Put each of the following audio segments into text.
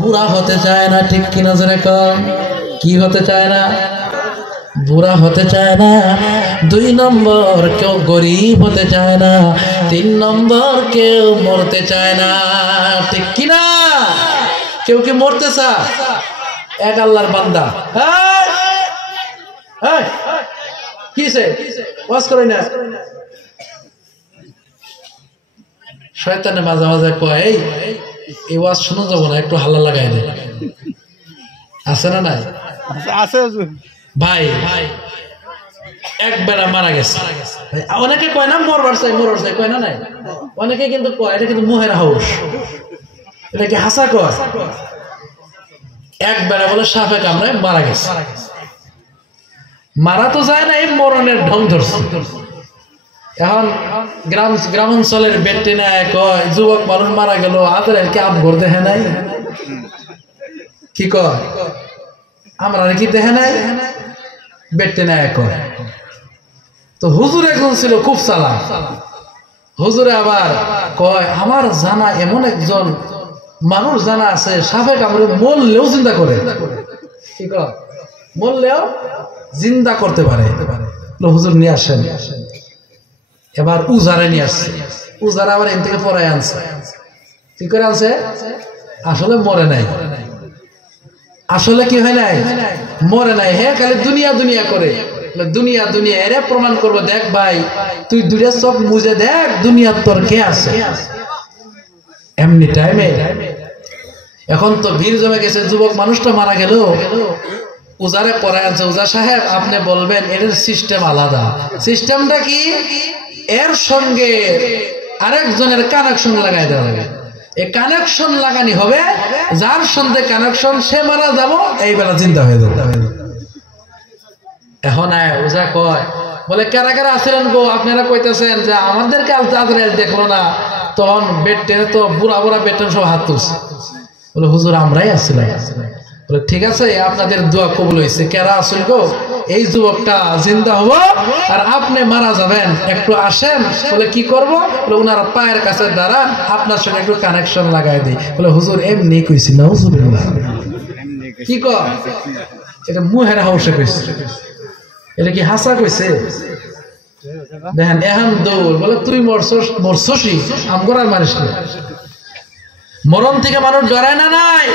বুড়া হতে চায় না, ঠিক কিনা জোরে কর? কি হতে চায় না? বুড়া হতে চায় না। 2 নম্বর, কেউ গরিব হতে চায় না। 3 নম্বর, কেউ মরতে চায় না, ঠিক কিনা? কেউ কি মরতে চায়? এক আল্লাহর বান্দা। কিসে ওয়াজ করে না? শয়তানে মাঝে মাঝে কয়, এই ওয়াজ শুনে যাবো না, একটু হাল্লা লাগাই দে। আছে না নাই? আছে ভাই। এক বেড়া মারা গেছে, অনেকে কয় না মরবার চাই কয় না নাই? অনেকে কিন্তু কয় এটা কিন্তু মুহের হাউস, এটা কি হাসা কয়? এক বেড়া বলে সাপে কামড়ায় মারা গেছে। মারা তো যায় না, এই মরণের ঢং ধরছে। এখন গ্রামাঞ্চলের বেটে নেয় কয় যুবক মানুষ মারা গেল, আদরের কি আমগর দেখে নাই? কি কয় আমরা কি দেখে নাই? বেটে নেয় কয়। তো হুজুর একজন ছিল খুব চালাক। হুজুরে আবার কয় আমার জানা এমন একজন মানুষ জানা আছে, সাপে কামড়ে মরলেও চিন্তা করে। কি কয়? মরলেও জিন্দা করতে পারে। হুজুর নিয়ে আসেন। এবার উজারে নিয়ে আসছে। উজারে আবার এন থেকে পড়ায় আনছে। কি করে আনছে? আসলে মরে নাই। আসলে কি হয় নাই? মরে নাই। হ্যাঁ, খালি দুনিয়া দুনিয়া করে, দুনিয়া দুনিয়া এরে প্রমাণ করবো। দেখ ভাই, তুই দুনিয়া চোখ মুজে দেখ, দুনিয়ার তোর কে আছে। এমনি টাইমে এখন তো ভিড় জমে গেছে, যুবক মানুষটা মারা গেল, উজারে পড়ায় আনছে। উজা সাহেব আপনি বলবেন এর সিস্টেম আলাদা। সিস্টেমটা কি? এর সঙ্গে আরেকজনের কানেকশন লাগাই দেওয়া হবে। এই কানেকশন লাগানি হবে, যার সঙ্গে কানেকশন সে মারা যাব, এই বেলা চিন্তা হয়ে যাবে। এখন উজা কয় বলে কারা কারা আছিলেন গো? আপনারা কইতেছেন যে আমাদেরকে আজরাইল দেখলো না। তখন বেড টেনে তো বুড়া বুড়া বেড টেনে সব হাত তুলছে। বলে হুজুর আমরাই আসছিলাম। বলে ঠিক আছে, আপনাদের দোয়া কবুল হয়েছে। কারা আসল গো? এই যুবকটা জিন্দা হবো আর আপনি মারা যাবেন, একটু আসেন। বলে কি করবো? বলে উনার পায়ের কাছে দাঁড়ান, আপনার সঙ্গে একটু কানেকশন লাগাই দিই। বলে হুজুর এমনি কইছি না, হুজুর কি কর? এটা মুহের হাউসে কইছে, এটা কি হাসা কইছে? দেখেন এখন দৌড়। বলে তুই মরছসি, আমগর আর মারিস না। মরণ থেকে মানুষ ডরায় না? নাই।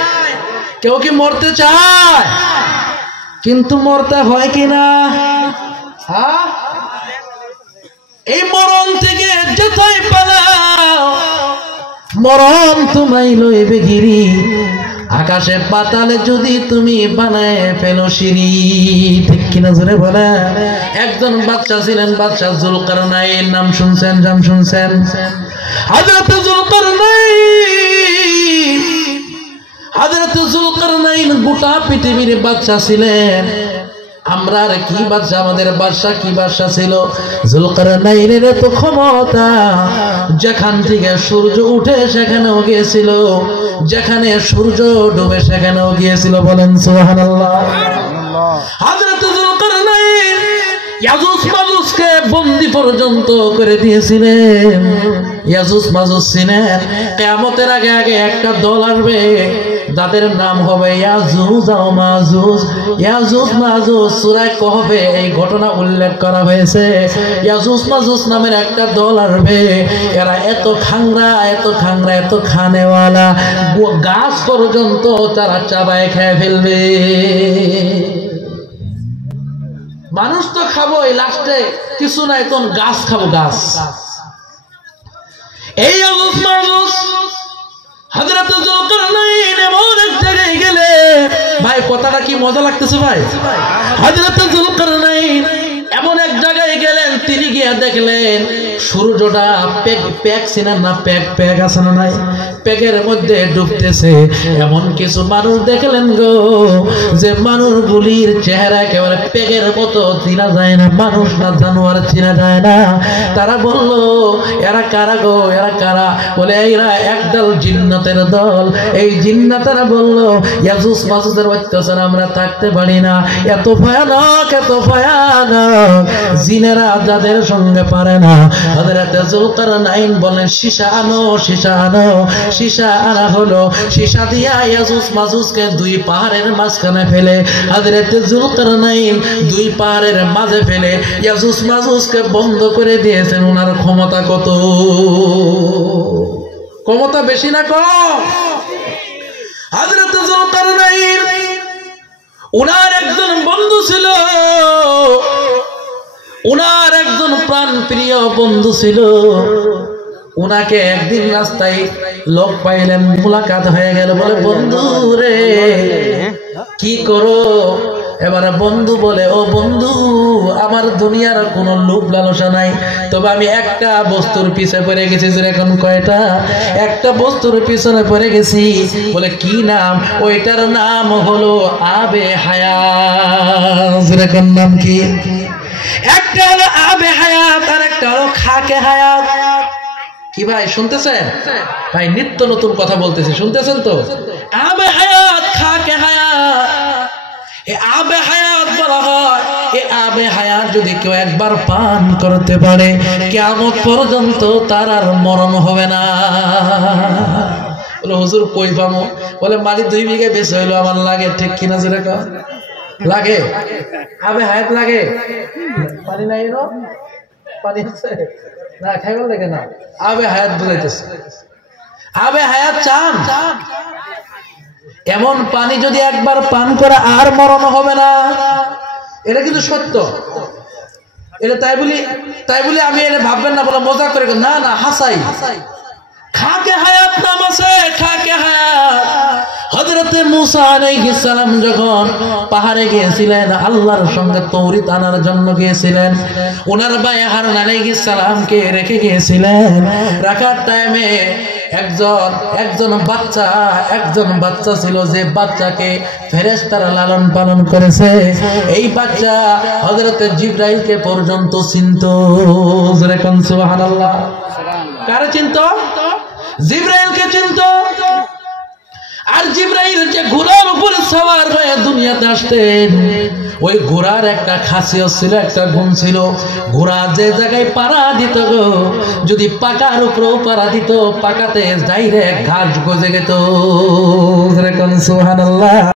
কেউ কি মরতে চায়? কিন্তু মরতে হয় কিনা? হ্যাঁ, এই মরণ থেকে যতই পালাও, মরণ তোমায় লইবে গিরি। আকাশে পাতালে যদি তুমি বানায় ফেলো সিঁড়ি, ঠিক কিনা জোরে বলে? একজন বাদশা ছিলেন, বাদশা জুলকারনাইন। নাম শুনছেন? নাম শুনছেন? হযরত জুলকারনাইন, হযরত জুলকারনাইন গোটা পৃথিবীর বাদশা ছিলেন। আমরা আর কি বাদশা, আমাদের বাদশা কি বাদশা ছিল? জুলকারনাইনের এত ক্ষমতা, যেখান থেকে সূর্য উঠে সেখানেও গিয়েছিল, যেখানে সূর্য ডুবে সেখানেও গিয়েছিল। বলেন সুবহানাল্লাহ। হযরত জুলকারনাইন ইয়াজুজ মাজুজকে বন্দী পর্যন্ত করে দিয়েছিলেন। ইয়াজুজ মাজুজ ছিলেন, কিয়ামতের আগে আগে একটা দল আসবে, যাদের নাম হবে ইয়াজুজ ও মাজুজ। ইয়াজুজ মাজুজ সূরা কহফে এই ঘটনা উল্লেখ করা হয়েছে। ইয়াজুজ মাজুজ নামের একটা দল আসবে, এরা এত খাংরা, এত খাংরা, এত খানেওয়ালা, গাছ পর্যন্ত তারা চাবায় খেয়ে ফেলবে। মানুষ তো খাবো, এই লাস্টে কিছু নাই, তো গাছ খাবো, গাছ। এই ইয়াজুজ মাজুজ হযরত জুলকারনাইন এমন এক জায়গায় গেলে, ভাই কথাটা কি মজা লাগতেছে ভাই? হযরত জুলকারনাইন এমন এক জায়গায় গেলেন, তিনি গিয়া দেখলেন সূর্যটা প্যাক চিনেন না? প্যাক আছে না নাই? প্যাকের মধ্যে ডুবতেছে। এমন কিছু মানুষ দেখলেন গো, যে মানুষগুলির চেহারা একেবারে প্যাকের মতো চিনা যায় না, মানুষ না জানোয়ার চিনা যায় না। তারা বলল এরা কারা গো? এরা কারা? বলে এরা একদল জিন্নাতের দল। এই জিন্নাতেরা বলল ইয়াজুজ মাজুজের অত্যাচার আমরা থাকতে পারি না, এত ভয়ানক, এত ভয়ানক। জিনেরা যাদের সঙ্গে পারে না হযরতে যুলকারনাইন বলেন সীসা আনো সীসা আনো। সীসা আনা হলো, সীসা দিয়া ইয়াজুজ মাজুজকে দুই পাহাড়ের মাঝখানে ফেলে হযরতে যুলকারনাইন দুই পাহাড়ের মাঝে ফেলে ইয়াজুজ মাজুজকে বন্ধ করে দিয়েছেন। ওনার ক্ষমতা কত? ক্ষমতা বেশি না কম? হযরতে যুলকারনাইন উনার একজন বন্ধু ছিল, উনার একজন প্রাণ প্রিয় বন্ধু ছিল। উনাকে একদিন রাস্তায় লোক পাইলেন, মুলাকাত হয়ে গেল। বলে বন্ধু রে কি করো? এবারে বন্ধু বলে ও বন্ধু আমার দুনিয়ার কোনো লোভ লালসা নাই, তবে আমি একটা বস্তুর পিছে পড়ে গেছি। যেরকম কয়টা? একটা বস্তুর পিছনে পড়ে গেছি। বলে কি নাম? ওইটার নাম হলো আবে হায়াত। যেরকম নাম কি? একটা হলো আবে হায়াত আর একটা হলো খাকে হায়াত। কি ভাই শুনতেছেন? ভাই নিত্য নতুন কথা বলতেছে, শুনতেছেন তো? আবে হায়াত খাকে হায়াত। আবে হায়াত বলা হয়, আবে হায়াত যদি কেউ একবার পান করতে পারে কিয়ামত পর্যন্ত তার আর মরণ হবে না। বলে হুজুর কই পামো? বলে মালি 2 বিঘা বেশি হইলো আমার লাগে। ঠিক কিনা? যেরকম লাগে আবে হায়াত লাগে। পানি নাই নো? পানি আছে না? খাইবার লাগে না? আবে হায়াত বুঝাইতেছে। আবে হায়াত চান? এমন পানি যদি একবার পান করে আর মরণ হবে না। এটা কিন্তু সত্য। এটা তাই বলি আমি এটা ভাববেন না, বলে মজা করে না, না হাসাই। খাকে হায়াত নাম আছে, খাকে হায়াত। হযরতে মূসা আলাইহিস সালাম যখন পাহাড়ে গিয়েছিলেন আল্লাহর সঙ্গে তৌরাত আনার জন্য গিয়েছিলেন, ওনার ভাই হারুন আলাইহিস সালামকে রেখে গিয়েছিলেন। রাখার টাইমে একজন বাচ্চা ছিল, যে বাচ্চাকে ফেরেশতারা লালন পালন করেছে। এই বাচ্চা হযরতে জিবরাইলকে পর্যন্ত চিনতো। যেরকম সুবহানাল্লাহ। কারে চিনতো? জিবরাইলকে চিনতো। আর জিবরাইল যে ঘোড়ার উপরে সওয়ার হয়ে দুনিয়াতে আসতেন, ওই ঘোড়ার একটা খাসিয়ত ছিল, একটা গুণ ছিল। ঘোড়া যে জায়গায় পাড়া দিত গো, যদি পাকার উপরেও পাড়া দিত, পাকাতে ডাইরেক্ট ঘাস গজে যেত। সুবহানাল্লাহ।